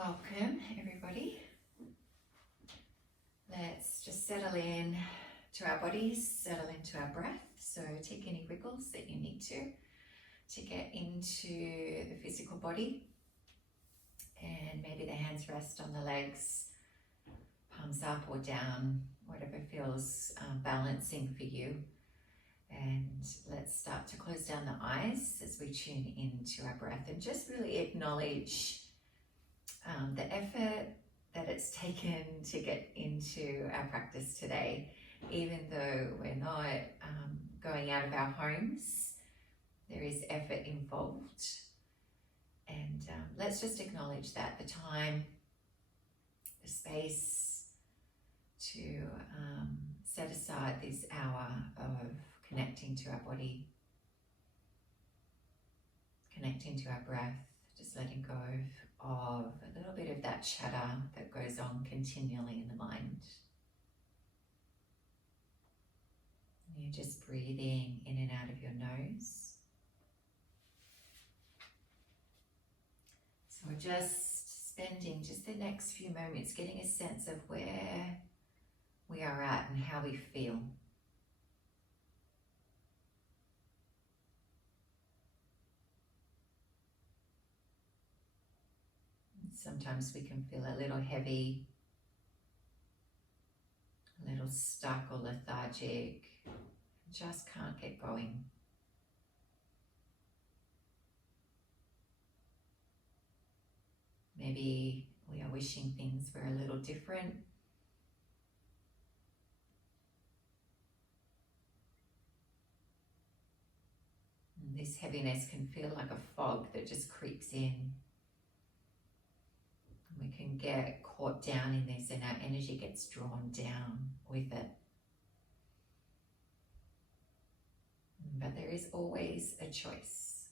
Welcome everybody. Let's just settle in to our bodies, settle into our breath. So take any wiggles that you need to get into the physical body. And maybe the hands rest on the legs, palms up or down, whatever feels balancing for you. And let's start to close down the eyes as we tune into our breath and just really acknowledge the effort that it's taken to get into our practice today. Even though we're not going out of our homes, there is effort involved. And let's just acknowledge that, the time, the space to set aside this hour of connecting to our body, connecting to our breath, just letting go of a little bit of that chatter that goes on continually in the mind. And you're just breathing in and out of your nose. So we're just spending just the next few moments getting a sense of where we are at and how we feel. Sometimes we can feel a little heavy, a little stuck or lethargic, just can't get going. Maybe we are wishing things were a little different. And this heaviness can feel like a fog that just creeps in. We can get caught down in this and our energy gets drawn down with it. But there is always a choice.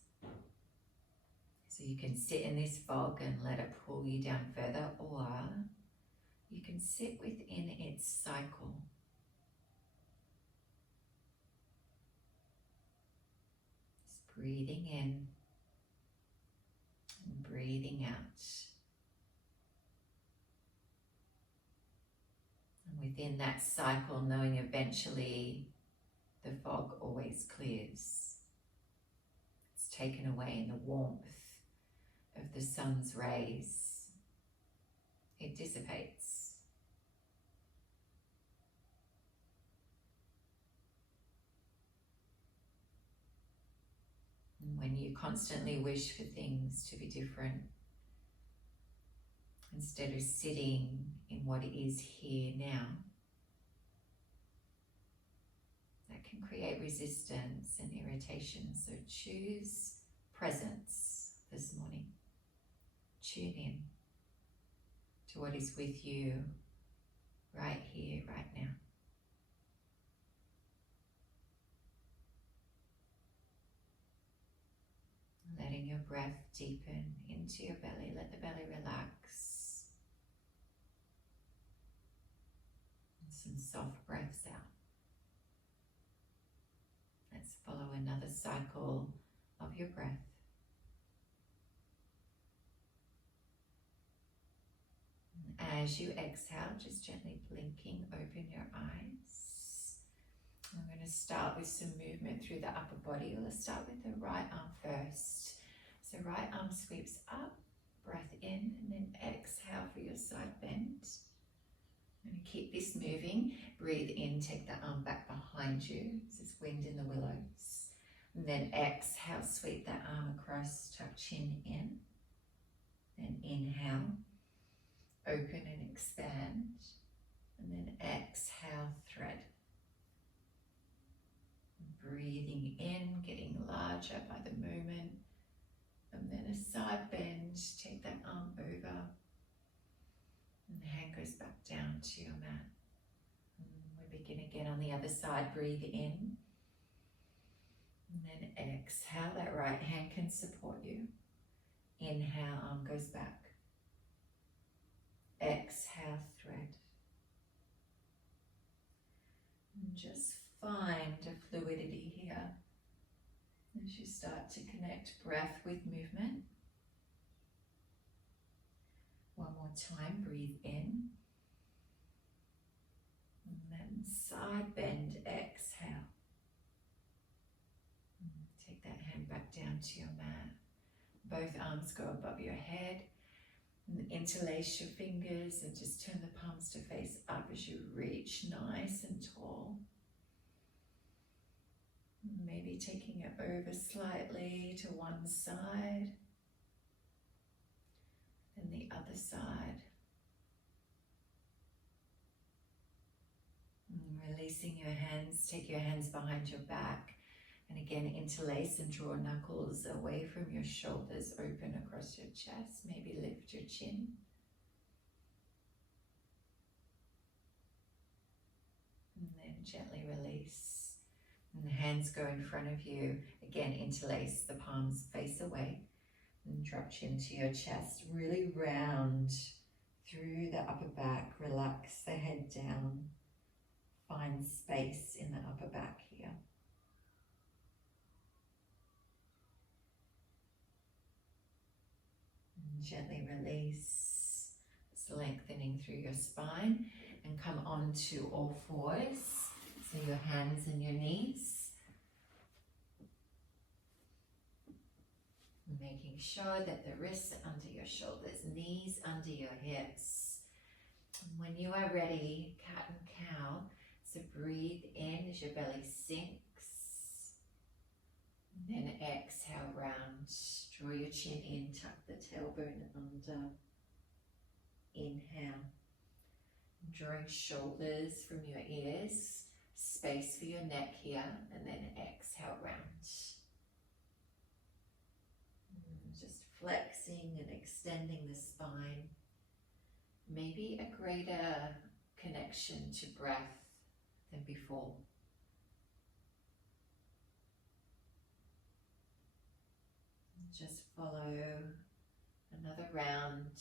So you can sit in this fog and let it pull you down further, or you can sit within its cycle. Just breathing in and breathing out. Within that cycle, knowing eventually the fog always clears. It's taken away in the warmth of the sun's rays. It dissipates. And when you constantly wish for things to be different, instead of sitting in what is here now, that can create resistance and irritation. So choose presence this morning. Tune in to what is with you right here, right now. Letting your breath deepen into your belly. Let the belly relax. Some soft breaths out. Let's follow another cycle of your breath. And as you exhale, just gently blinking open your eyes. I'm going to start with some movement through the upper body. Let's start with the right arm first. So right arm sweeps up, breath in, and then exhale for your side bend. I'm going to keep this moving. Breathe in, take the arm back behind you. This is wind in the willows. And then exhale, sweep that arm across, tuck chin in. Then inhale, open and expand. And then exhale, thread. Breathing in, getting larger by the moment. And then a side bend, take that arm over. And the hand goes back down to your mat. And we begin again on the other side. Breathe in. And then exhale. That right hand can support you. Inhale, arm goes back. Exhale, thread. And just find a fluidity here as you start to connect breath with movement. One more time, breathe in. And then side bend, exhale. Take that hand back down to your mat. Both arms go above your head. And interlace your fingers and just turn the palms to face up as you reach nice and tall. Maybe taking it over slightly to one side and the other side. And releasing your hands, take your hands behind your back. And again, interlace and draw knuckles away from your shoulders, open across your chest. Maybe lift your chin. And then gently release. And the hands go in front of you. Again, interlace, the palms face away. And drop chin to your chest. Really round through the upper back. Relax the head down. Find space in the upper back here. Gently release, it's lengthening through your spine, and come onto all fours, so your hands and your knees. Making sure that the wrists are under your shoulders, knees under your hips. And when you are ready, cat and cow, so breathe in as your belly sinks. And then exhale, round. Draw your chin in, tuck the tailbone under. Inhale. Drawing shoulders from your ears. Space for your neck here. And then exhale, round. Just flexing and extending the spine. Maybe a greater connection to breath than before. Just follow another round,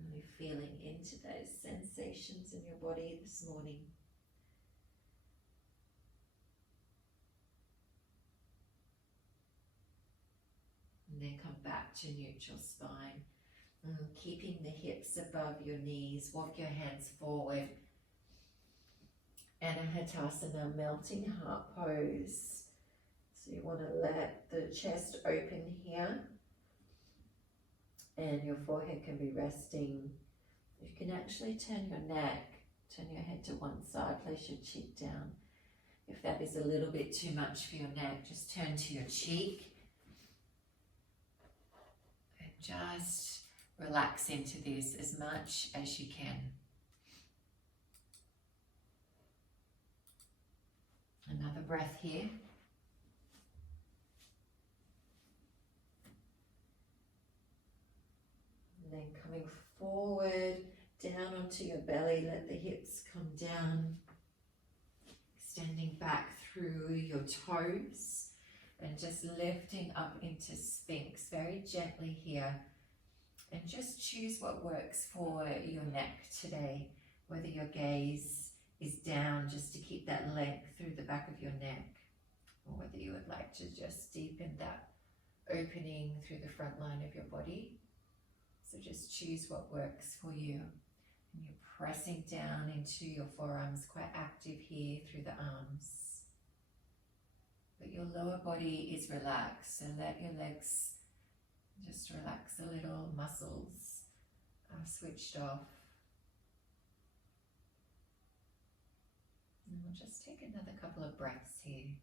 really feeling into those sensations in your body this morning. And then come back to neutral spine, keeping the hips above your knees. Walk your hands forward. Anahatasana, melting heart pose. So you want to let the chest open here, and your forehead can be resting. You can actually turn your neck, turn your head to one side, place your cheek down. If that is a little bit too much for your neck, just turn to your cheek and just relax into this as much as you can. Another breath here. Then coming forward, down onto your belly, let the hips come down. Extending back through your toes and just lifting up into Sphinx very gently here. And just choose what works for your neck today, whether your gaze is down just to keep that length through the back of your neck, or whether you would like to just deepen that opening through the front line of your body. So just choose what works for you. And you're pressing down into your forearms, quite active here through the arms. But your lower body is relaxed, so let your legs just relax a little. Muscles are switched off. And we'll just take another couple of breaths here.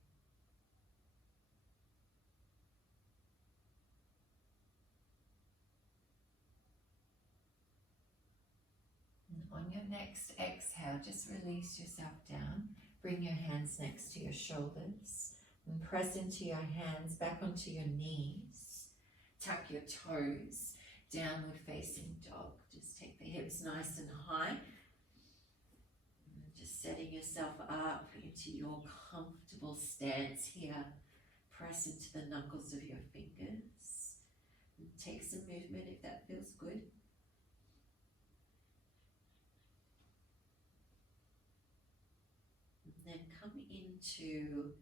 On your next exhale, just release yourself down. Bring your hands next to your shoulders and press into your hands back onto your knees. Tuck your toes, downward facing dog. Just take the hips nice and high. And just setting yourself up into your comfortable stance here. Press into the knuckles of your fingers. And take some movement if that feels good. Then come into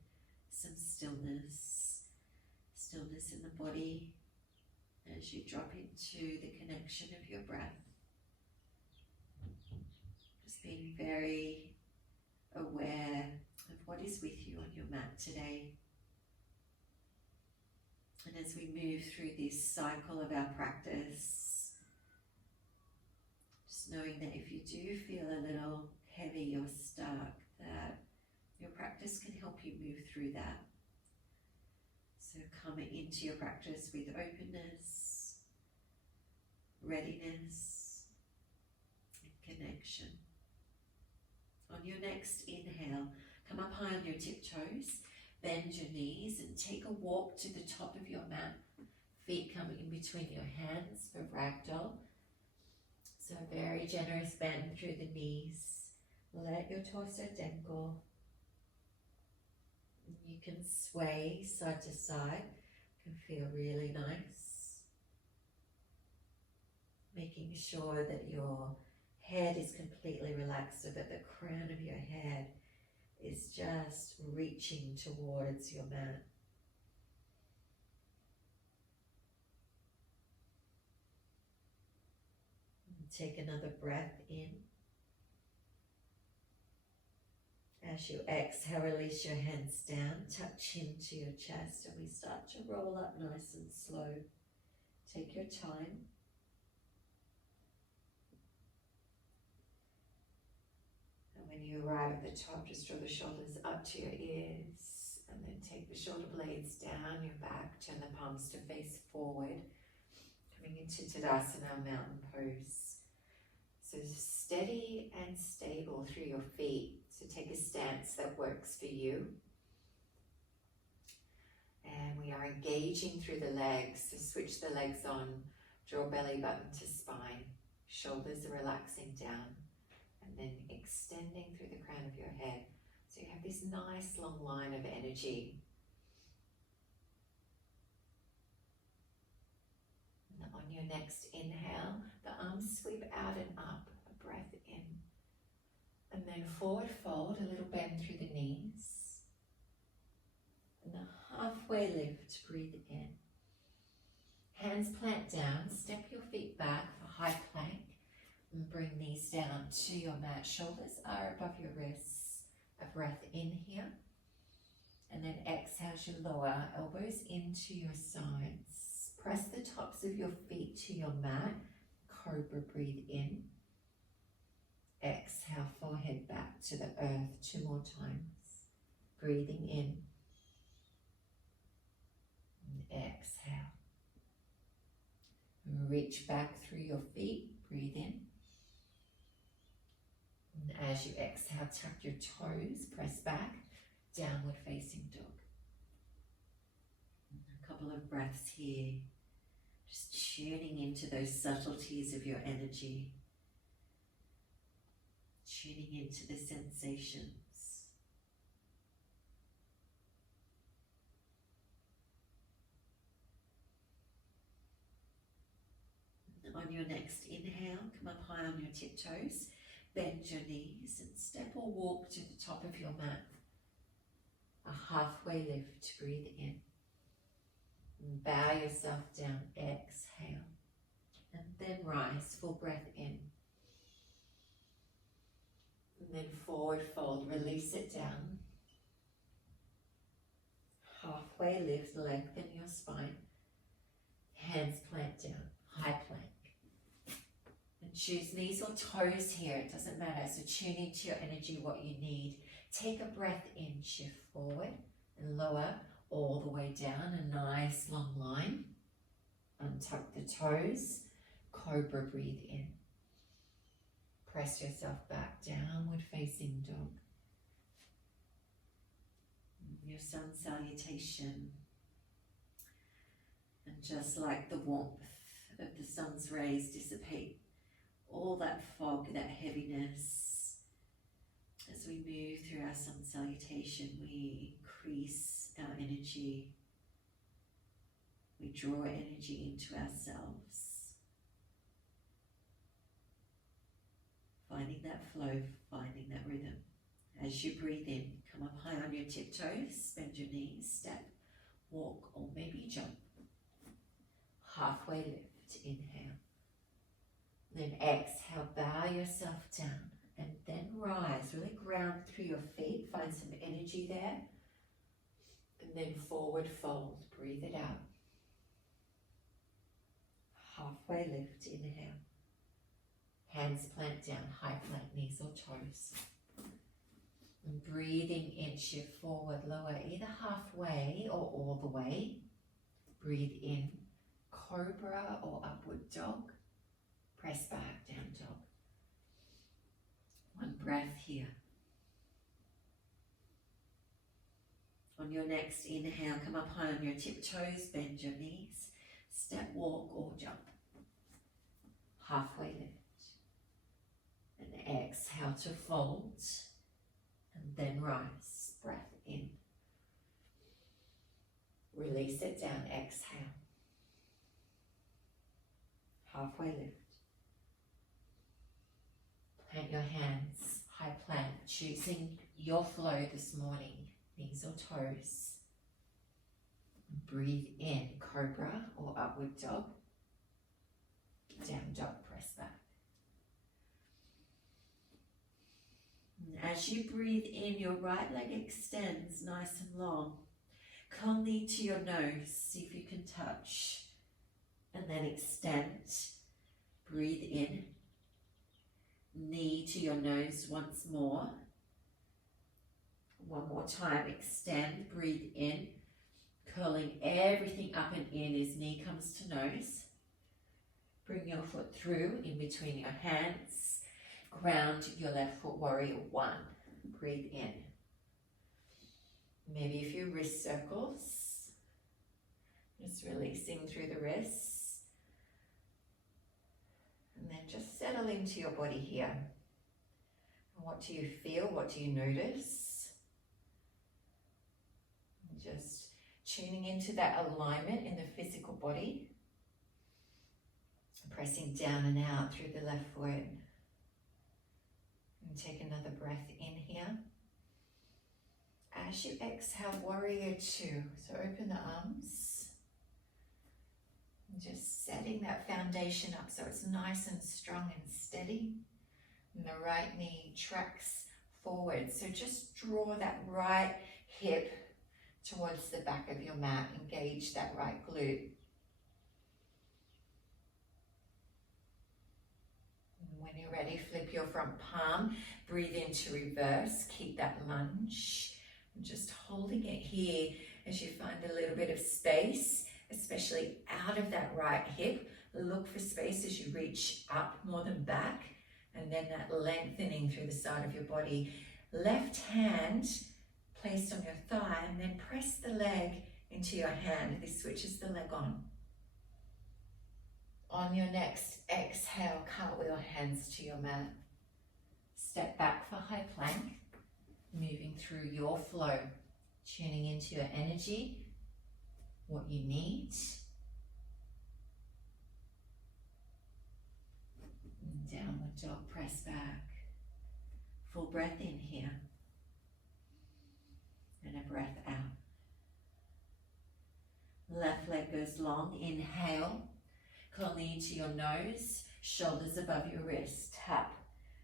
some stillness in the body as you drop into the connection of your breath. Just being very aware of what is with you on your mat today. And as we move through this cycle of our practice, just knowing that if you do feel a little heavy or stuck, that your practice can help you move through that. So come into your practice with openness, readiness, and connection. On your next inhale, come up high on your tiptoes, bend your knees and take a walk to the top of your mat. Feet come in between your hands for ragdoll. So a very generous bend through the knees. Let your torso dangle. You can sway side to side. Can feel really nice. Making sure that your head is completely relaxed so that the crown of your head is just reaching towards your mat. And take another breath in. As you exhale, release your hands down, tuck chin to your chest, and we start to roll up nice and slow. Take your time. And when you arrive at the top, just draw the shoulders up to your ears, and then take the shoulder blades down your back, turn the palms to face forward, coming into Tadasana, mountain pose. So steady and stable through your feet. So take a stance that works for you. And we are engaging through the legs. So switch the legs on, draw belly button to spine. Shoulders are relaxing down. And then extending through the crown of your head. So you have this nice long line of energy. And on your next inhale, the arms sweep out and up, a breath in. And then forward fold, a little bend through the knees. And a halfway lift, breathe in. Hands plant down, step your feet back for high plank. And bring knees down to your mat. Shoulders are above your wrists. A breath in here. And then exhale as you lower, elbows into your sides. Press the tops of your feet to your mat. Cobra, breathe in. Exhale, forehead back to the earth 2 more times. Breathing in. And exhale. Reach back through your feet. Breathe in. And as you exhale, tuck your toes, press back, downward facing dog. A couple of breaths here. Just tuning into those subtleties of your energy. Tuning into the sensations. On your next inhale, come up high on your tiptoes, bend your knees and step or walk to the top of your mat. A halfway lift, breathe in. And bow yourself down, exhale. And then rise, full breath in. And then forward fold, release it down. Halfway lift, lengthen your spine. Hands plant down, high plank. And choose knees or toes here, it doesn't matter. So tune into your energy, what you need. Take a breath in, shift forward and lower all the way down, a nice long line. Untuck the toes, cobra, breathe in. Press yourself back, downward facing dog. Your sun salutation. And just like the warmth of the sun's rays dissipate all that fog, that heaviness. As we move through our sun salutation, we increase our energy. We draw energy into ourselves. Finding that flow, finding that rhythm. As you breathe in, come up high on your tiptoes, bend your knees, step, walk, or maybe jump. halfway lift, inhale. Then exhale, bow yourself down and then rise, really ground through your feet, find some energy there. And then forward fold, breathe it out. Halfway lift, inhale. Hands plant down, high plank, knees or toes. And breathing in, shift forward, lower, either halfway or all the way. Breathe in, cobra or upward dog. Press back, down dog. One breath here. On your next inhale, come up high on your tiptoes, bend your knees. Step, walk or jump. Halfway lift. And exhale to fold. And then rise. Breath in. Release it down. Exhale. Halfway lift. Plant your hands. High plank. Choosing your flow this morning. Knees or toes. Breathe in, cobra or upward dog. Down dog, press back. And as you breathe in, your right leg extends nice and long. Curl knee to your nose, see if you can touch. And then extend. Breathe in. Knee to your nose once more. One more time, extend, breathe in. Curling everything up and in as knee comes to nose. Bring your foot through in between your hands. Ground your left foot, warrior one. Breathe in. Maybe a few wrist circles. Just releasing through the wrists. And then just settle into your body here. And what do you feel? What do you notice? Just tuning into that alignment in the physical body. Pressing down and out through the left foot. And take another breath in here. As you exhale, warrior two. So open the arms. And just setting that foundation up so it's nice and strong and steady. And the right knee tracks forward. So just draw that right hip towards the back of your mat. Engage that right glute. And when you're ready, flip your front palm. Breathe into reverse. Keep that lunge. And just holding it here as you find a little bit of space, especially out of that right hip. Look for space as you reach up more than back. And then that lengthening through the side of your body. Left hand placed on your thigh, and then press the leg into your hand. This switches the leg on. On your next exhale, cartwheel hands to your mat. Step back for high plank, moving through your flow, tuning into your energy, what you need. And downward dog, press back. Full breath in here. And a breath out. Left leg goes long. Inhale. Curl knee to your nose. Shoulders above your wrist. Tap.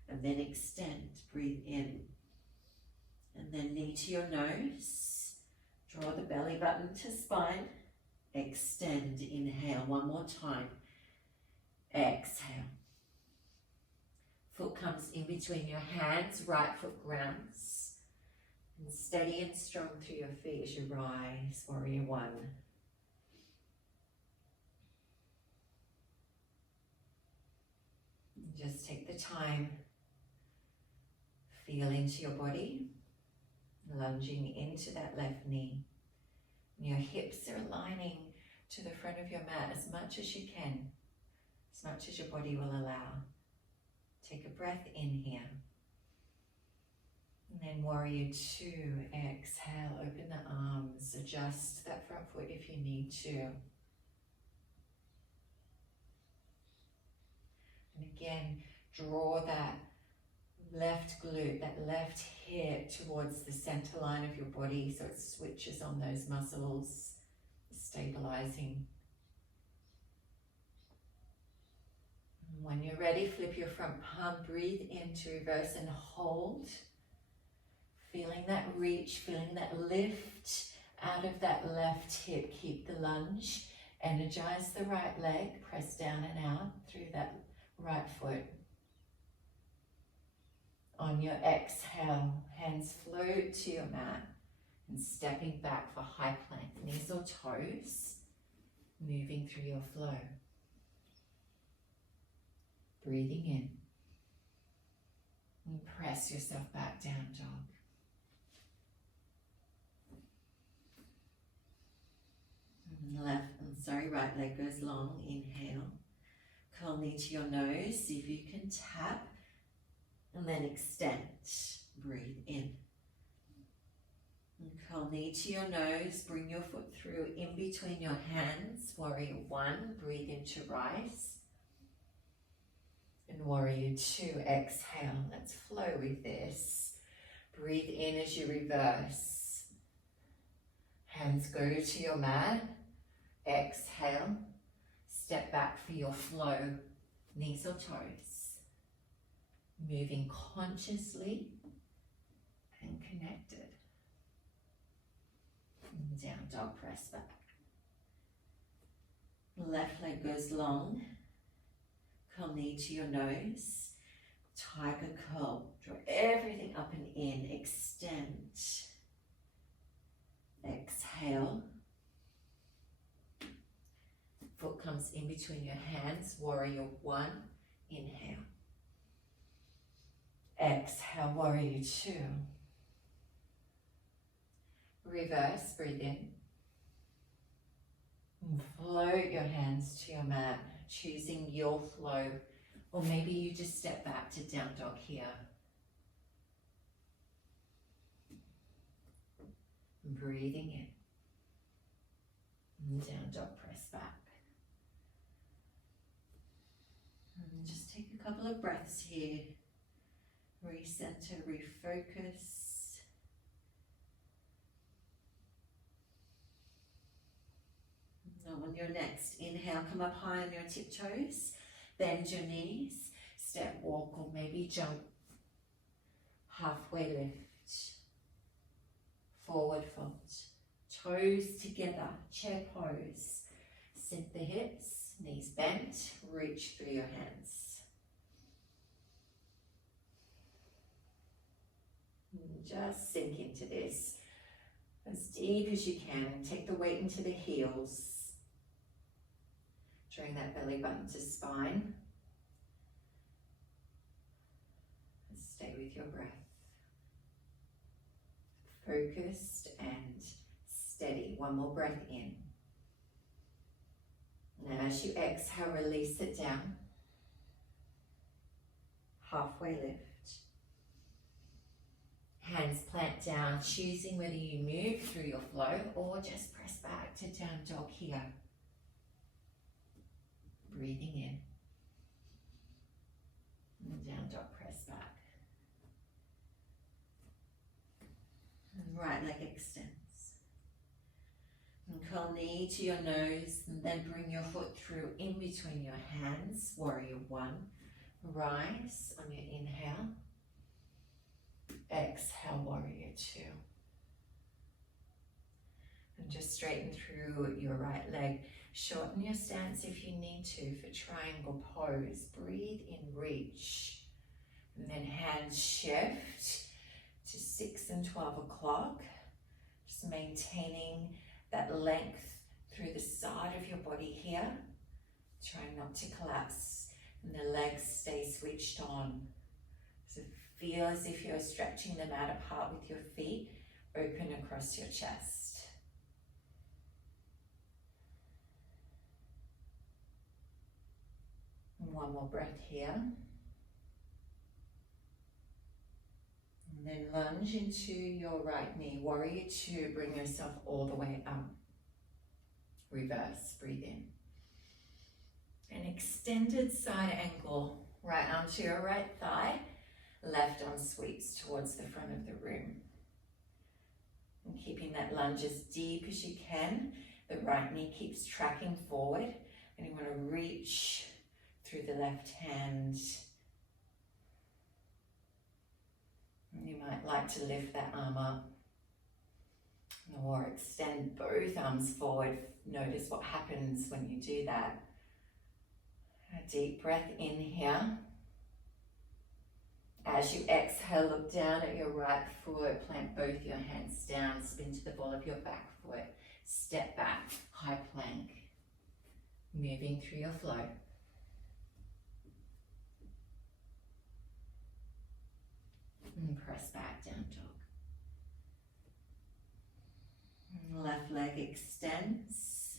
And then extend. Breathe in. And then knee to your nose. Draw the belly button to spine. Extend. Inhale. One more time. Exhale. Foot comes in between your hands. Right foot grounds. And steady and strong through your feet as you rise, warrior one. And just take the time, feel into your body, lunging into that left knee. And your hips are aligning to the front of your mat as much as you can, as much as your body will allow. Take a breath in here. And then warrior two, exhale, open the arms, adjust that front foot if you need to. And again, draw that left glute, that left hip towards the center line of your body so it switches on those muscles, stabilizing. flip your front palm, breathe in to reverse and hold. Feeling that reach, feeling that lift out of that left hip. Keep the lunge. Energize the right leg. Press down and out through that right foot. On your exhale, hands float to your mat and stepping back for high plank. Knees or toes, moving through your flow. Breathing in. And press yourself back down, dog. Right leg goes long. Inhale. Curl knee to your nose. See if you can tap. And then extend. Breathe in. And curl knee to your nose. Bring your foot through in between your hands. Warrior one. Breathe in to rise. And warrior two. Exhale. Let's flow with this. Breathe in as you reverse. Hands go to your mat. Exhale. Step back for your flow. Knees or toes. Moving consciously and connected. And down dog, press back. Left leg goes long. Curl knee to your nose. Tiger curl. Draw everything up and in. Extend. Exhale. Foot comes in between your hands. Warrior one. Inhale. Exhale, warrior two. Reverse, breathe in. And float your hands to your mat, choosing your flow. Or maybe you just step back to down dog here. Breathing in. And down dog, press back. And just take a couple of breaths here. Recenter, refocus. Now on your next inhale, come up high on your tiptoes. Bend your knees. Step, walk, or maybe jump. Halfway lift. Forward fold. Toes together. Chair pose. Sink the hips. Knees bent. Reach through your hands. Just sink into this as deep as you can. Take the weight into the heels. Drawing that belly button to spine. And stay with your breath. Focused and steady. One more breath in. Now as you exhale, release it down. Halfway lift. Hands plant down, choosing whether you move through your flow or just press back to down dog here. Breathing in. And down dog, press back. And right leg extends. And curl knee to your nose and then bring your foot through in between your hands. Warrior one. Rise on your inhale. Exhale, warrior two. And just straighten through your right leg. Shorten your stance if you need to for triangle pose. Breathe in, reach. And then hands shift to 6 and 12 o'clock. Just maintaining that length through the side of your body here. Trying not to collapse. And the legs stay switched on. So feel as if you're stretching them out apart with your feet, open across your chest. And one more breath here. And then lunge into your right knee. Warrior two, bring yourself all the way up. Reverse, breathe in. An extended side angle, right arm to your right thigh. Left arm sweeps towards the front of the room. And keeping that lunge as deep as you can. The right knee keeps tracking forward. And you want to reach through the left hand. You might like to lift that arm up or extend both arms forward. Notice what happens when you do that. A deep breath in here. As you exhale, look down at your right foot, plant both your hands down, spin to the ball of your back foot, step back, high plank, moving through your flow. And press back, down dog. Left leg extends.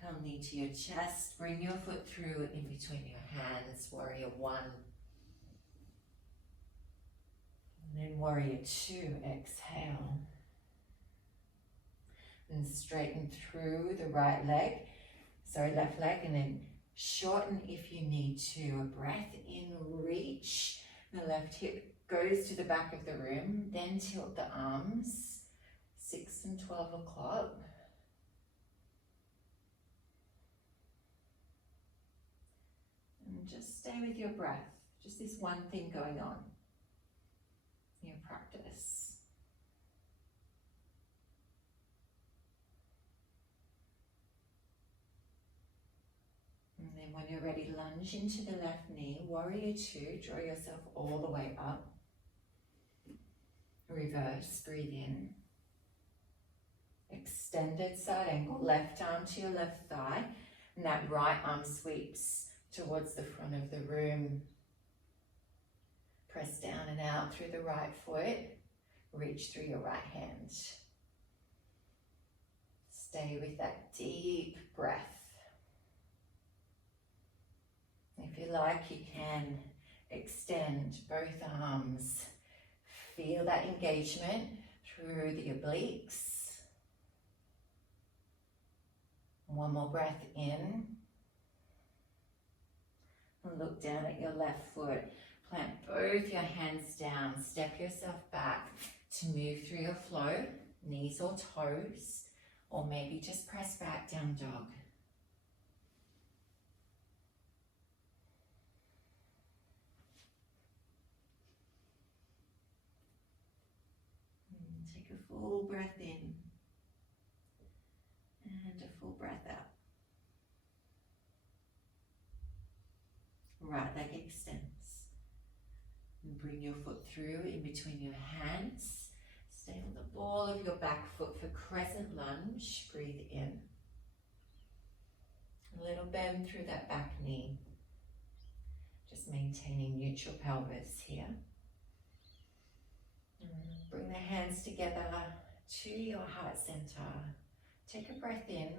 Come knee to your chest. Bring your foot through in between your hands. Warrior one. And then warrior two. Exhale. And straighten through the right leg. Sorry, left leg. And then shorten if you need to. A breath in, reach. The left hip goes to the back of the room. Then tilt the arms. 6 and 12 o'clock. And just stay with your breath. Just this one thing going on in your practice. And then when you're ready, lunge into the left knee. Warrior two, draw yourself all the way up. Reverse, breathe in. Extended side angle, left arm to your left thigh, and that right arm sweeps towards the front of the room. Press down and out through the right foot, reach through your right hand. Stay with that deep breath. If you like, you can extend both arms. Feel that engagement through the obliques. One more breath in. And look down at your left foot. Plant both your hands down. Step yourself back to move through your flow. Knees or toes. Or maybe just press back, down dog. And take a full breath in. And a full breath out. Right leg extends. And bring your foot through in between your hands. Stay on the ball of your back foot for crescent lunge. Breathe in. A little bend through that back knee. Just maintaining neutral pelvis here. Bring the hands together to your heart center. Take a breath in,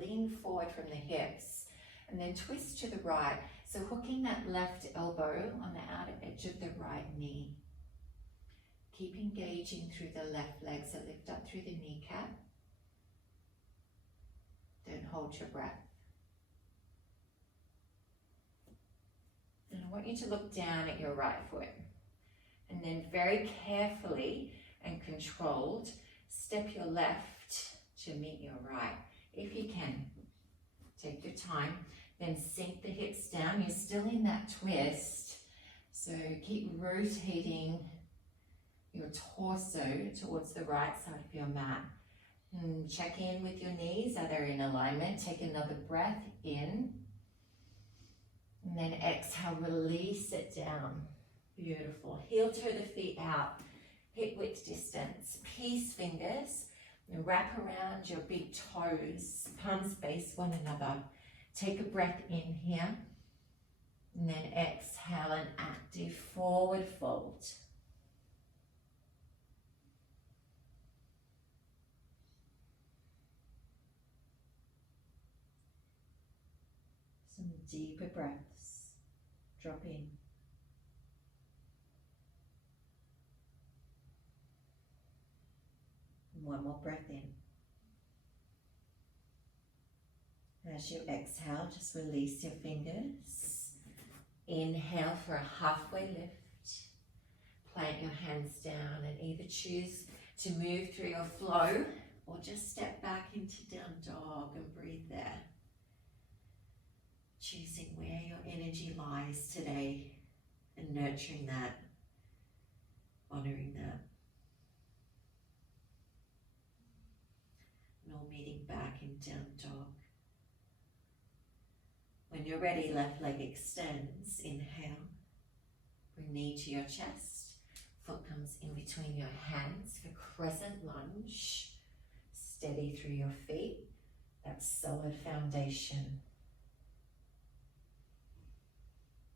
lean forward from the hips, and then twist to the right. So hooking that left elbow on the outer edge of the right knee. Keep engaging through the left leg, so lift up through the kneecap. Don't hold your breath. And I want you to look down at your right foot. And then very carefully and controlled, step your left to meet your right. If you can, take your time, then sink the hips down. You're still in that twist, so keep rotating your torso towards the right side of your mat. And check in with your knees, are they in alignment? Take another breath in, and then exhale, release it down. Beautiful. Heel toe the feet out, hip width distance, peace fingers. And wrap around your big toes, palms face one another. Take a breath in here, and then exhale an active forward fold. Some deeper breaths. Drop in. One more breath in. As you exhale, just release your fingers. Inhale for a halfway lift. Plant your hands down and either choose to move through your flow or just step back into down dog and breathe there. choosing where your energy lies today and nurturing that, honoring that. And all meeting back in down dog. When you're ready, left leg extends. Inhale. Bring knee to your chest. Foot comes in between your hands for crescent lunge. Steady through your feet. That solid foundation.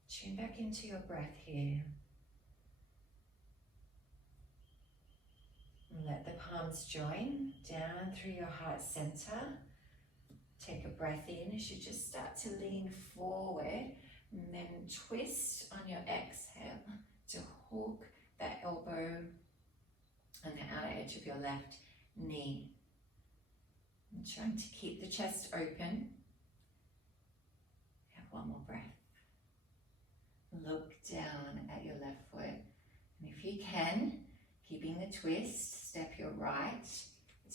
Tune back into your breath here. And let the palms join down through your heart center. Take a breath in as you just start to lean forward and then twist on your exhale to hook that elbow on the outer edge of your left knee. And trying to keep the chest open. Have one more breath. Look down at your left foot. And if you can, keeping the twist, step your right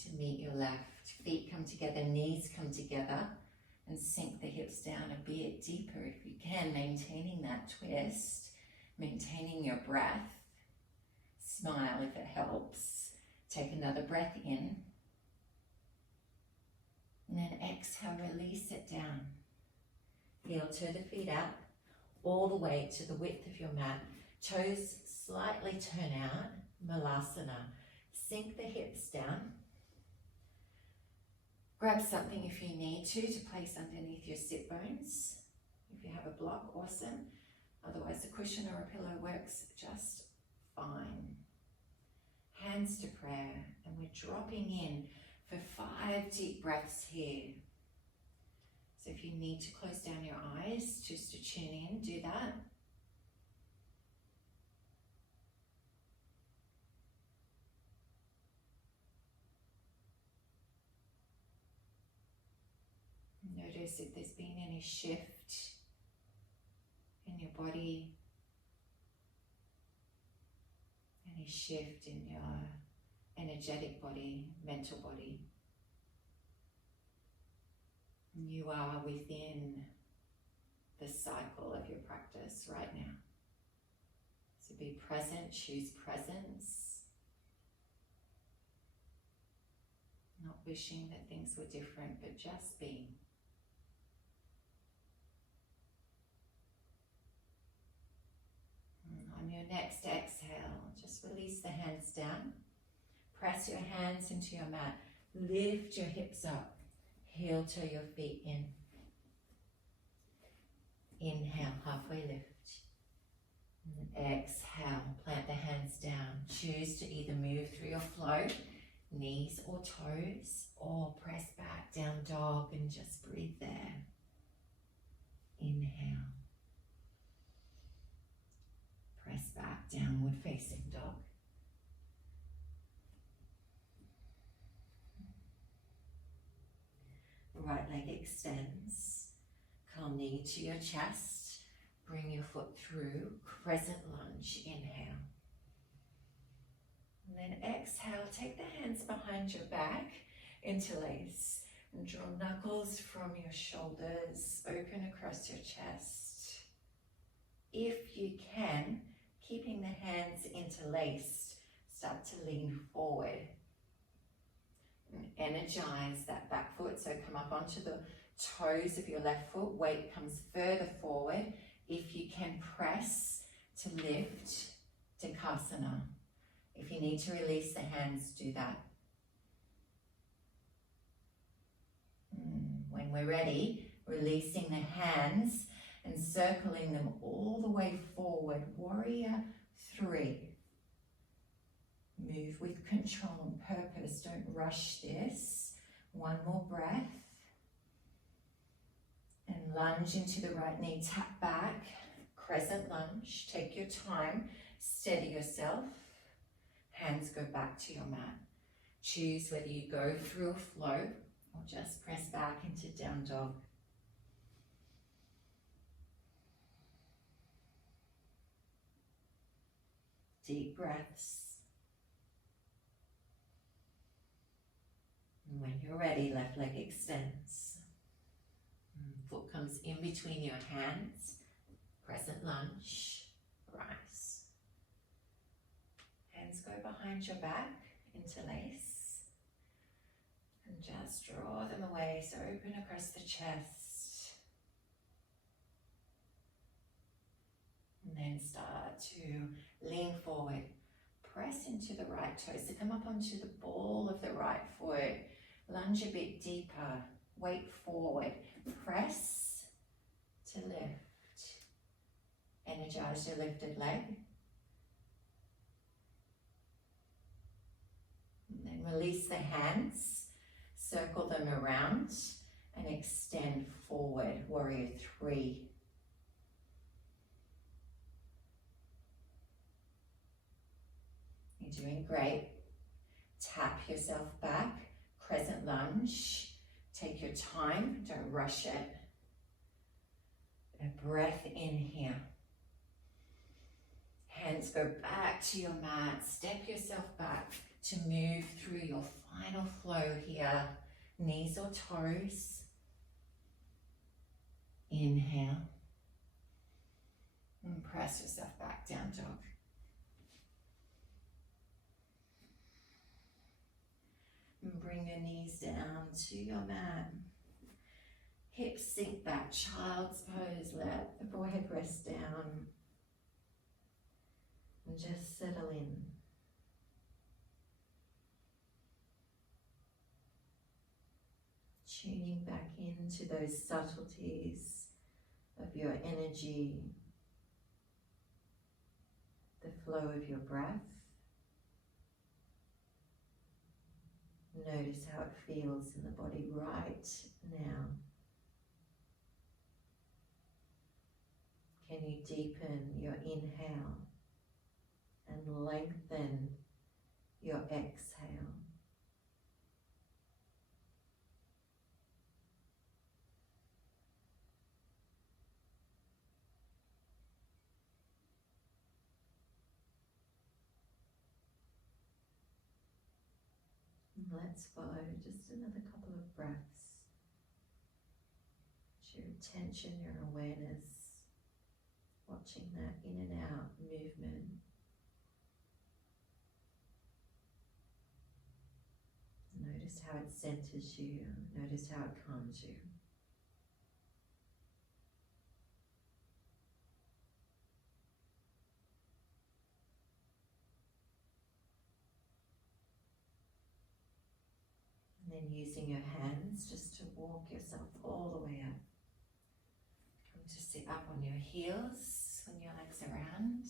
to meet your left. Feet come together, knees come together, and sink the hips down a bit deeper if you can, maintaining that twist, maintaining your breath. Smile if it helps. Take another breath in. And then exhale, release it down. Heel to the feet out, all the way to the width of your mat. Toes slightly turn out, Malasana. Sink the hips down. Grab something if you need to place underneath your sit bones. If you have a block, awesome. Otherwise, a cushion or a pillow works just fine. Hands to prayer, and we're dropping in for 5 deep breaths here. So if you need to close down your eyes just to tune in, do that. Notice if there's been any shift in your body, any shift in your energetic body, mental body. You are within the cycle of your practice right now. So be present, choose presence. Not wishing that things were different, but just being. On your next exhale, just release the hands down. Press your hands into your mat. Lift your hips up. Heel to your feet in. Inhale, halfway lift. And exhale, plant the hands down. Choose to either move through your flow, knees or toes, or press back, down dog, and just breathe there. Inhale. Press back, downward facing dog. Right leg extends. Come knee to your chest. Bring your foot through. Crescent lunge. Inhale. And then exhale. Take the hands behind your back. Interlace. And draw knuckles from your shoulders. Open across your chest. If you can, keeping the hands interlaced, start to lean forward. And energize that back foot, so come up onto the toes of your left foot, weight comes further forward. If you can, press to lift to Kasana. If you need to release the hands, do that. When we're ready, releasing the hands and circling them all the way forward. Warrior 3. Move with control and purpose. Don't rush this. One more breath. And lunge into the right knee. Tap back. Crescent lunge. Take your time. Steady yourself. Hands go back to your mat. Choose whether you go through a flow or just press back into down dog. Deep breaths. And when you're ready, left leg extends. Foot comes in between your hands. Crescent lunge. Rise. Hands go behind your back, interlace. And just draw them away, so open across the chest. And then start to lean forward. Press into the right toes. So come up onto the ball of the right foot. Lunge a bit deeper. Weight forward. Press to lift. Energize your lifted leg. And then release the hands. Circle them around and extend forward. Warrior 3. You're doing great. Tap yourself back. Crescent lunge. Take your time. Don't rush it. A breath in here. Hands go back to your mat. Step yourself back to move through your final flow here. Knees or toes. Inhale. And press yourself back, down dog. And bring your knees down to your mat. Hips sink back, child's pose. Let the forehead rest down. And just settle in. Tuning back into those subtleties of your energy, the flow of your breath. Notice how it feels in the body right now. Can you deepen your inhale and lengthen your exhale? Let's follow just another couple of breaths. Your attention, your awareness, watching that in and out movement. Notice how it centers you. Notice how it calms you. And then using your hands just to walk yourself all the way up. Come to sit up on your heels, swing your legs around.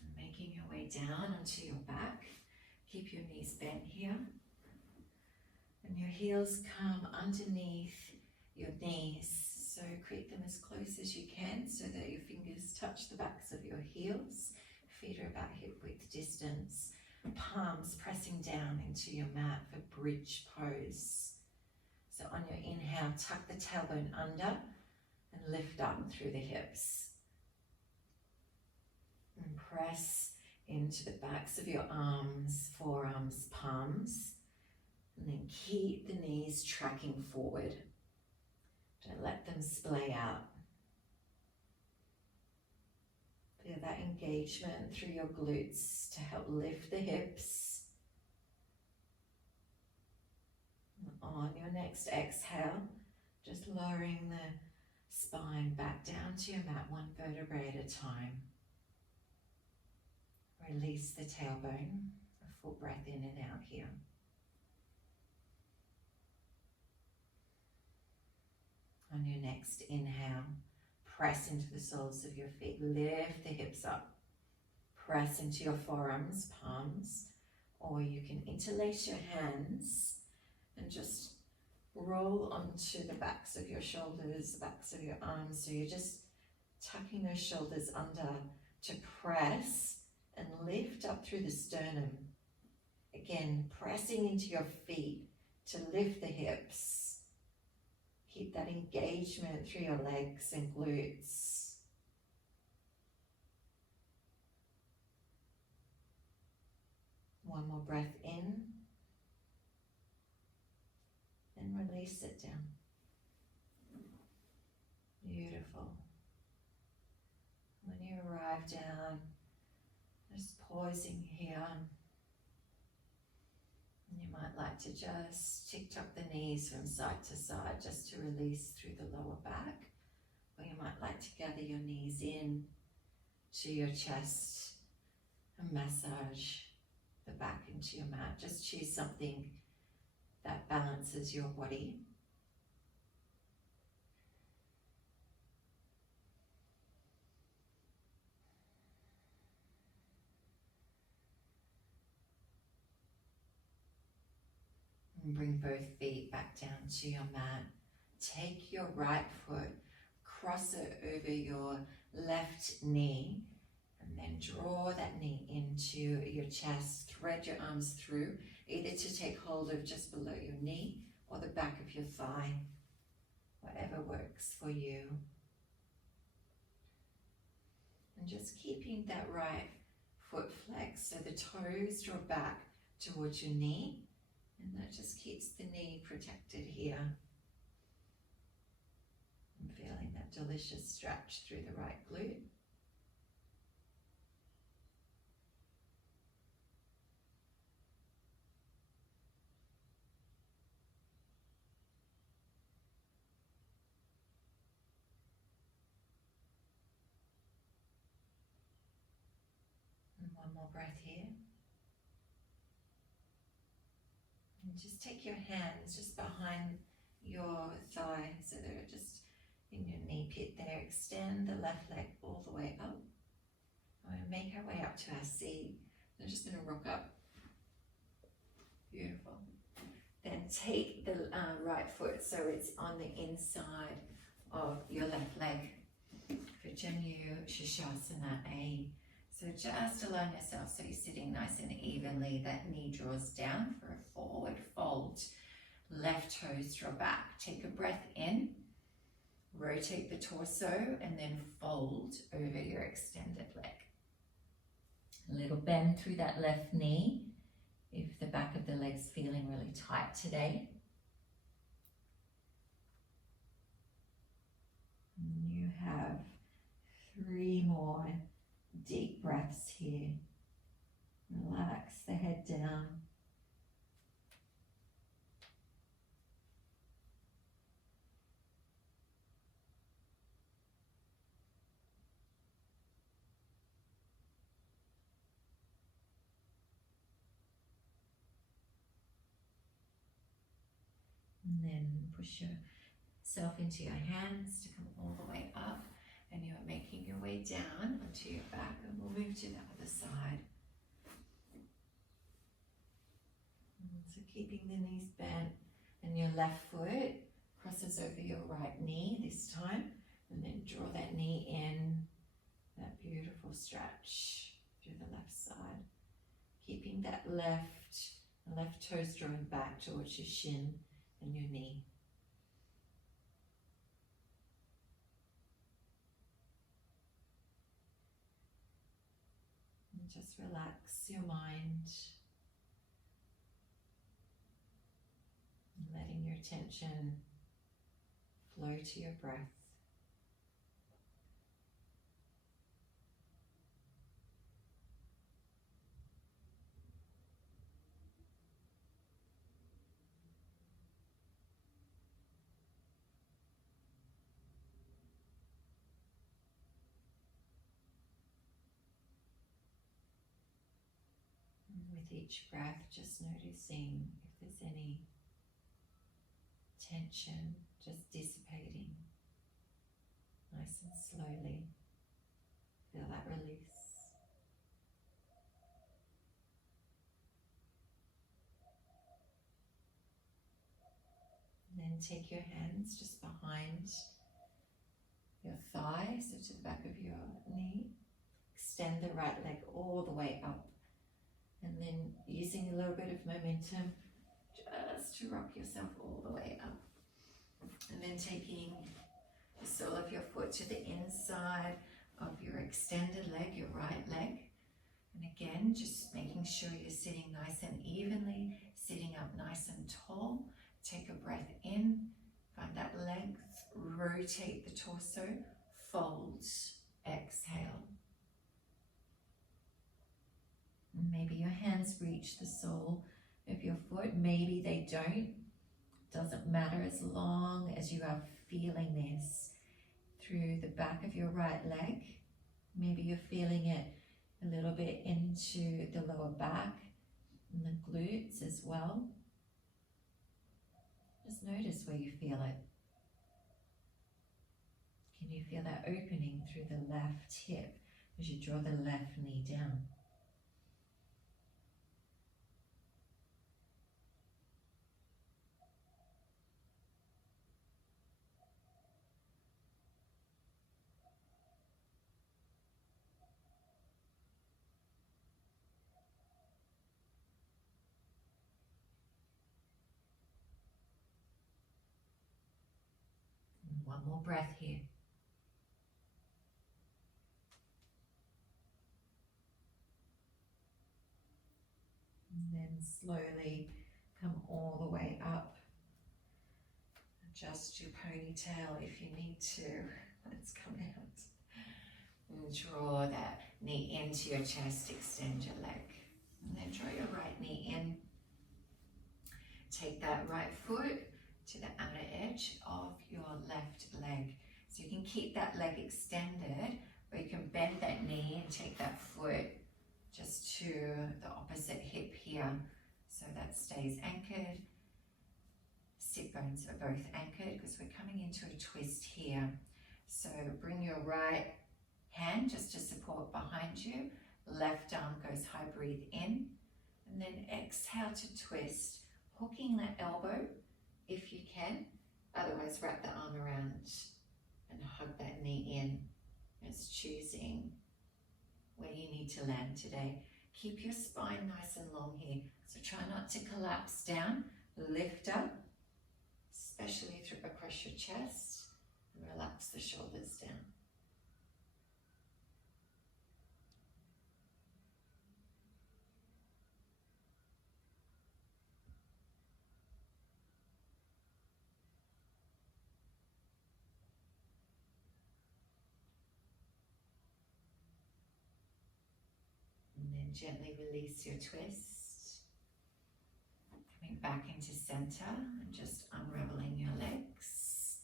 And making your way down onto your back. Keep your knees bent here. And your heels come underneath your knees. So creep them as close as you can so that your fingers touch the backs of your heels. Feet are about hip width distance. Palms pressing down into your mat for bridge pose. So on your inhale, tuck the tailbone under and lift up through the hips. And press into the backs of your arms, forearms, palms. And then keep the knees tracking forward. Don't let them splay out. Feel that engagement through your glutes to help lift the hips. And on your next exhale, just lowering the spine back down to your mat, one vertebrae at a time. Release the tailbone, a full breath in and out here. On your next inhale, press into the soles of your feet, lift the hips up. Press into your forearms, palms, or you can interlace your hands and just roll onto the backs of your shoulders, the backs of your arms. So you're just tucking those shoulders under to press and lift up through the sternum. Again, pressing into your feet to lift the hips. Keep that engagement through your legs and glutes. One more breath in and release it down. Beautiful. When you arrive down, just pausing here. You might like to just tick-tock the knees from side to side just to release through the lower back. Or you might like to gather your knees in to your chest and massage the back into your mat. Just choose something that balances your body. And bring both feet back down to your mat. Take your right foot, cross it over your left knee, and then draw that knee into your chest. Thread your arms through, either to take hold of just below your knee or the back of your thigh, whatever works for you. And just keeping that right foot flexed so the toes draw back towards your knee, and that just keeps the knee protected here. I'm feeling that delicious stretch through the right glute. And one more breath here. And just take your hands just behind your thigh so they're just in your knee pit there. Extend the left leg all the way up. I'm going to make our way up to our seat. I'm just going to rock up. Beautiful. Then take the right foot so it's on the inside of your left leg for Janu Shashasana A. So just align yourself so you're sitting nice and evenly. That knee draws down for a forward fold. Left toes draw back. Take a breath in. Rotate the torso and then fold over your extended leg. A little bend through that left knee if the back of the leg's feeling really tight today. And you have 3 more deep breaths here. Relax the head down. And then push yourself into your hands to come all the way up, and you're making your way down onto your back, and we'll move to the other side. And so keeping the knees bent, and your left foot crosses over your right knee this time, and then draw that knee in, that beautiful stretch through the left side. Keeping that left toes drawing back towards your shin and your knee. And just relax your mind, and letting your attention flow to your breath. With each breath, just noticing if there's any tension, just dissipating nice and slowly. Feel that release. And then take your hands just behind your thigh, so to the back of your knee. Extend the right leg all the way up. And then using a little bit of momentum just to rock yourself all the way up. And then taking the sole of your foot to the inside of your extended leg, your right leg. And again, just making sure you're sitting nice and evenly, sitting up nice and tall. Take a breath in, find that length, rotate the torso, fold, exhale. Maybe your hands reach the sole of your foot, maybe they don't. Doesn't matter as long as you are feeling this through the back of your right leg. Maybe you're feeling it a little bit into the lower back and the glutes as well. Just notice where you feel it. Can you feel that opening through the left hip as you draw the left knee down? And one more breath here. And then slowly come all the way up. Adjust your ponytail if you need to. Let's come out. And draw that knee into your chest, extend your leg. And then draw your right knee in. Take that right foot to the outer edge of your left leg. So you can keep that leg extended, or you can bend that knee and take that foot just to the opposite hip here, so that stays anchored. Sit bones are both anchored because we're coming into a twist here. So bring your right hand just to support behind you. Left arm goes high, breathe in. And then exhale to twist, hooking that elbow if you can. Otherwise, wrap the arm around and hug that knee in. It's choosing where you need to land today. Keep your spine nice and long here. So try not to collapse down. Lift up, especially across your chest, and relax the shoulders down. And then gently release your twist. Coming back into center and just unraveling your legs.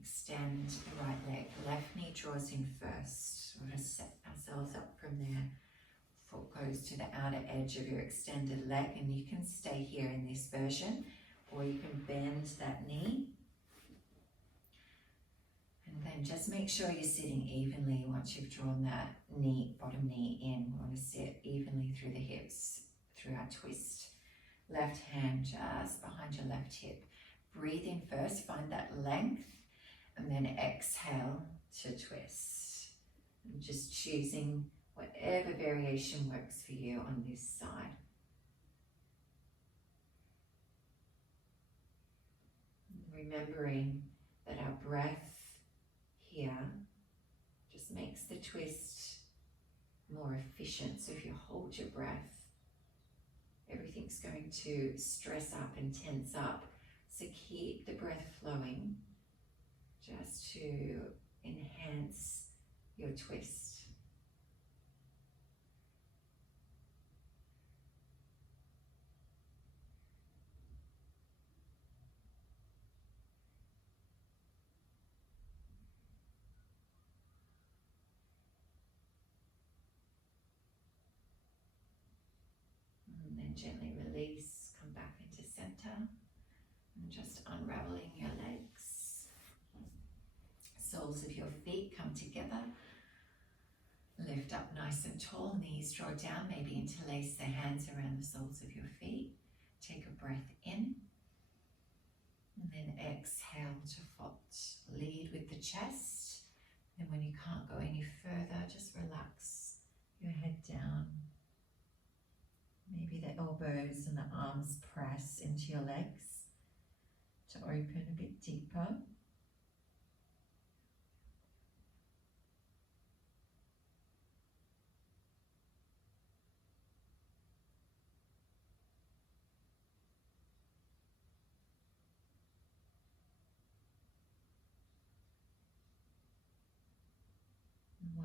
Extend the right leg. Left knee draws in first. We're going to set ourselves up from there. Foot goes to the outer edge of your extended leg, and you can stay here in this version, or you can bend that knee. And then just make sure you're sitting evenly once you've drawn that knee, bottom knee in. We want to sit evenly through the hips, through our twist. Left hand just behind your left hip. Breathe in first, find that length, and then exhale to twist. And just choosing whatever variation works for you on this side. Remembering that our breath here just makes the twist more efficient. So if you hold your breath, everything's going to stress up and tense up. So keep the breath flowing just to enhance your twist. And then gently release, come back into center, and just unraveling your legs. Soles of your feet come together. Lift up nice and tall, knees draw down, maybe interlace the hands around the soles of your feet. Take a breath in, and then exhale to fold. Lead with the chest, and when you can't go any further, just relax your head down. Maybe the elbows and the arms press into your legs to open a bit deeper.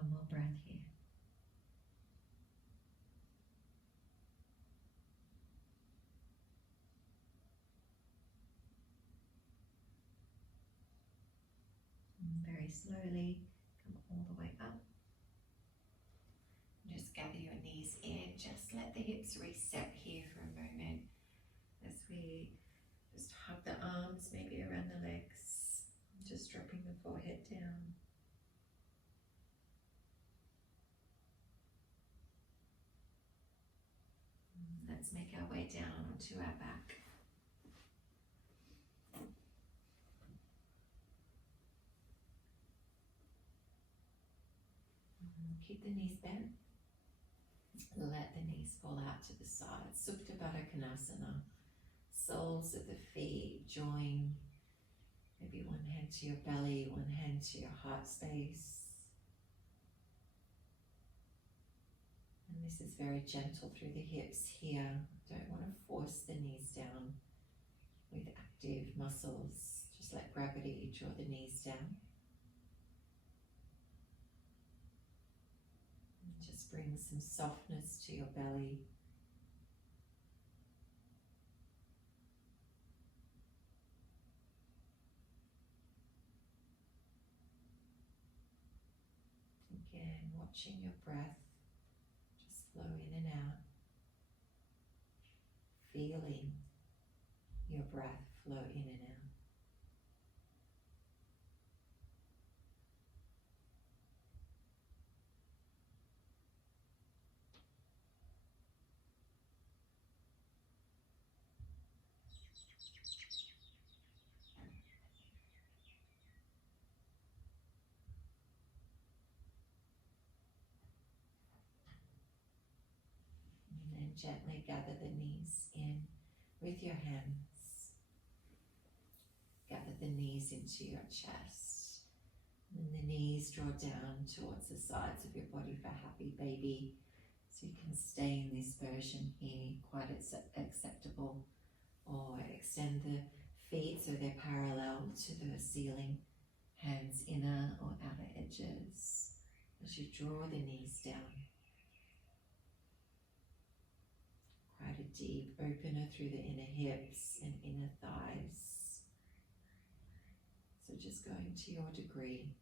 One more breath here. And very slowly come all the way up. Just gather your knees in. Just let the hips reset here for a moment as we just hug the arms maybe around the legs. Just dropping the forehead down. Let's make our way down onto our back. Keep the knees bent. Let the knees fall out to the side. Supta Baddha Konasana. Soles of the feet join. Maybe one hand to your belly, one hand to your heart space. And this is very gentle through the hips here. Don't want to force the knees down with active muscles. Just let gravity draw the knees down. And just bring some softness to your belly. Again, watching your breath just flow in and out. Feeling your breath flow in and out. And then gently gather the knees in with your hands. Gather the knees into your chest. And the knees draw down towards the sides of your body for happy baby. So you can stay in this version here, quite acceptable. Or extend the feet so they're parallel to the ceiling. Hands inner or outer edges as you draw the knees down. Quite a deep opener through the inner hips and inner thighs. So just going to your degree.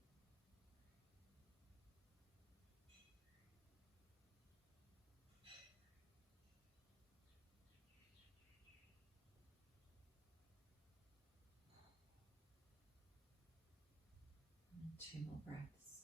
And 2 more breaths.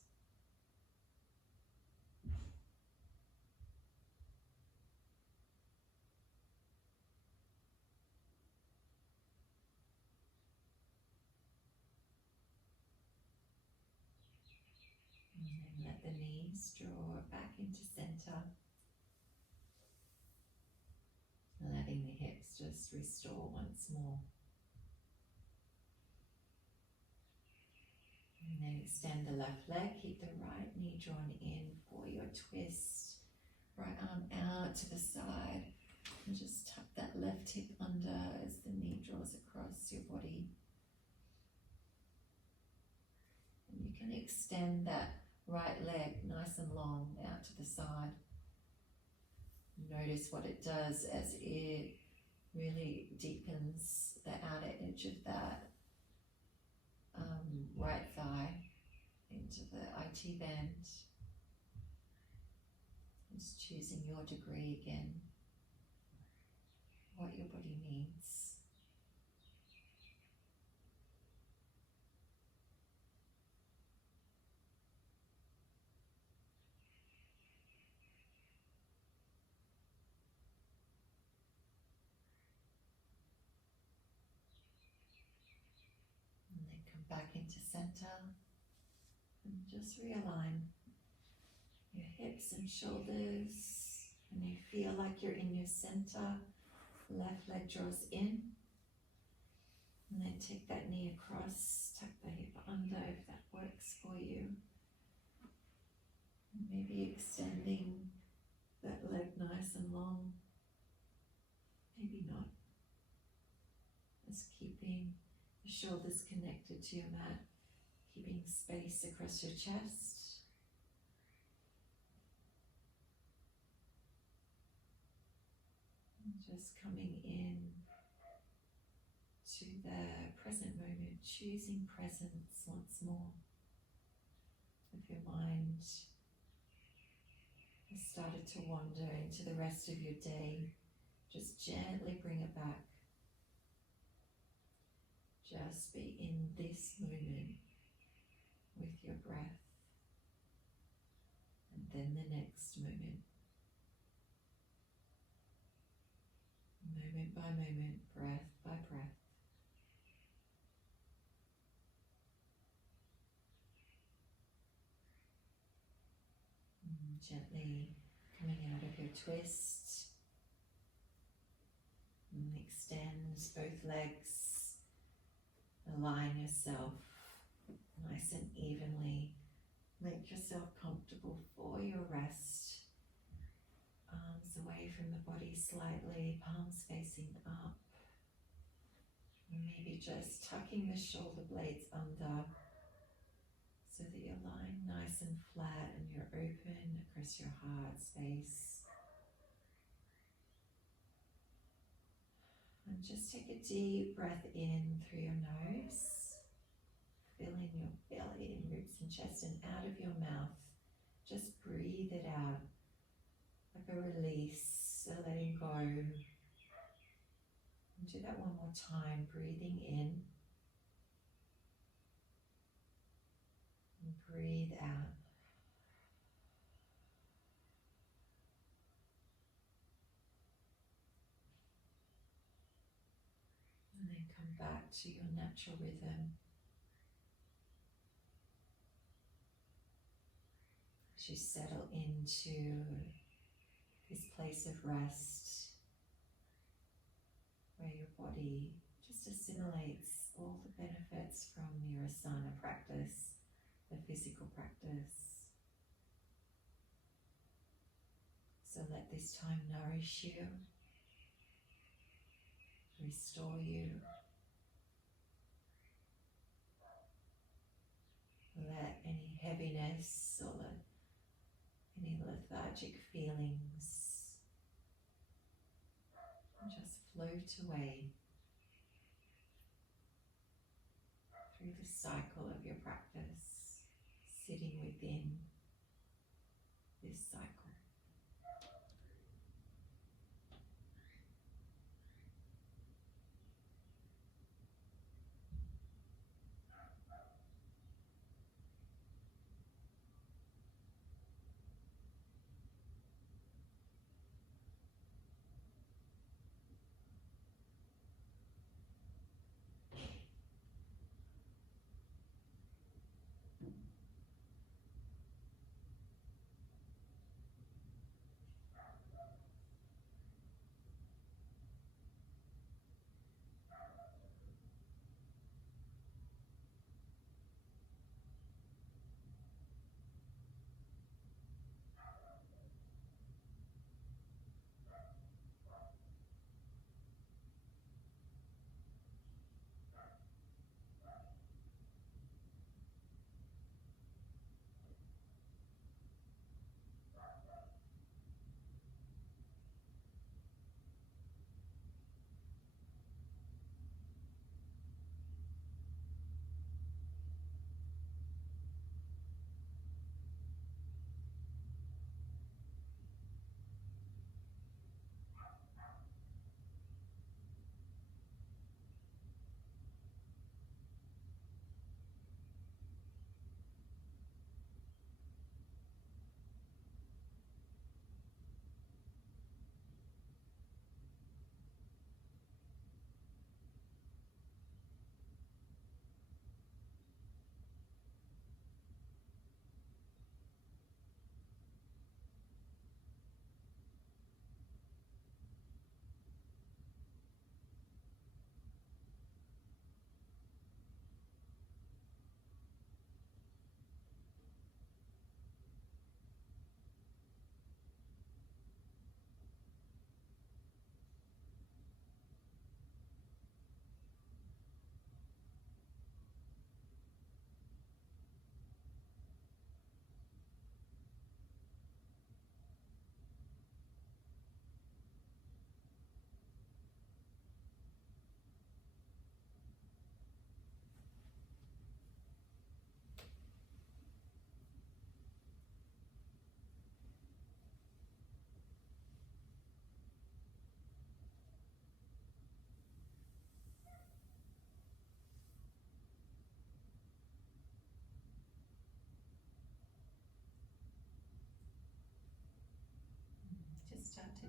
And then let the knees draw back into center. Letting the hips just restore once more. And then extend the left leg, keep the right knee drawn in for your twist. Right arm out to the side. And just tuck that left hip under as the knee draws across your body. And you can extend that right leg nice and long out to the side. Notice what it does as it really deepens the outer edge of that right thigh into the IT band. Just choosing your degree again, what your body needs. And then come back into center and just realign your hips and shoulders, and you feel like you're in your center. Left leg draws in, and then take that knee across, tuck the hip under if that works for you. And maybe extending that leg nice and long, maybe not. Just keeping the shoulders connected to your mat, keeping space across your chest. choosing presence once more. If your mind has started to wander into the rest of your day, just gently bring it back. Just be in this moment with your breath, and then the next moment. Moment by moment, breath by breath. Gently coming out of your twist. And extend both legs. Align yourself nice and evenly. Make yourself comfortable for your rest. Arms away from the body slightly, palms facing up. And maybe just tucking the shoulder blades under so that you're lying nice and flat and you're open across your heart space. And just take a deep breath in through your nose, filling your belly and ribs and chest, and out of your mouth. Just breathe it out like a release, a letting go. And do that one more time, breathing in and breathe out. And then come back to your natural rhythm. As you settle into this place of rest, where your body just assimilates all the benefits from your asana practice, the physical practice. So let this time nourish you, restore you. Let any heaviness or any lethargic feelings just float away through the cycle of your practice, sitting within this cycle.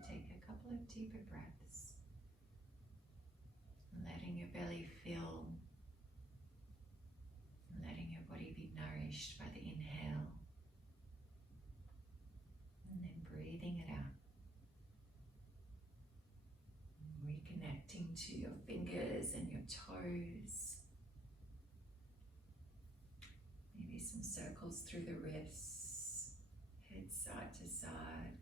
take a couple of deeper breaths, letting your belly fill, letting your body be nourished by the inhale, and then breathing it out. Reconnecting to your fingers and your toes. Maybe some circles through the wrists, head side to side.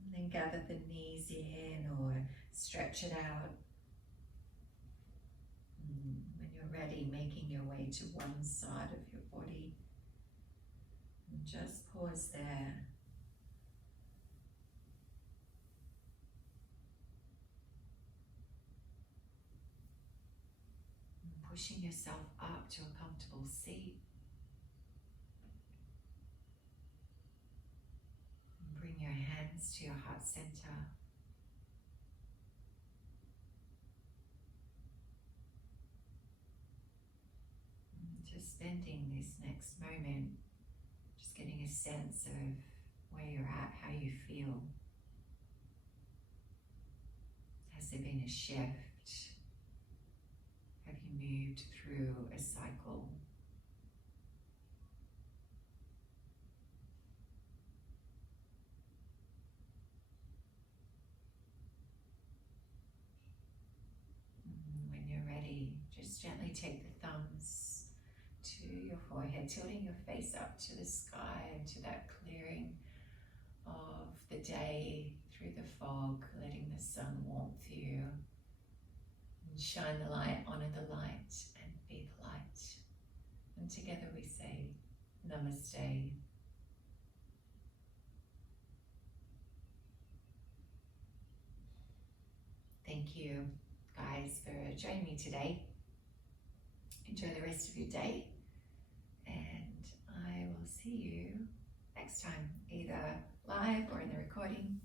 And then gather the knees in or stretch it out. When you're ready, making your way to one side of your body. And just pause there. And pushing yourself up to a comfortable seat. And bring your hands to your heart center. Just spending this next moment, just getting a sense of where you're at, how you feel. Has there been a shift? Have you moved through a cycle? When you're ready, just gently take the thumbs to your forehead, tilting your face up to the sky and to that clearing of the day through the fog, letting the sun warmth you and shine the light, honor the light, and be the light. And together we say, Namaste. Thank you, guys, for joining me today. Enjoy the rest of your day, and I will see you next time, either live or in the recording.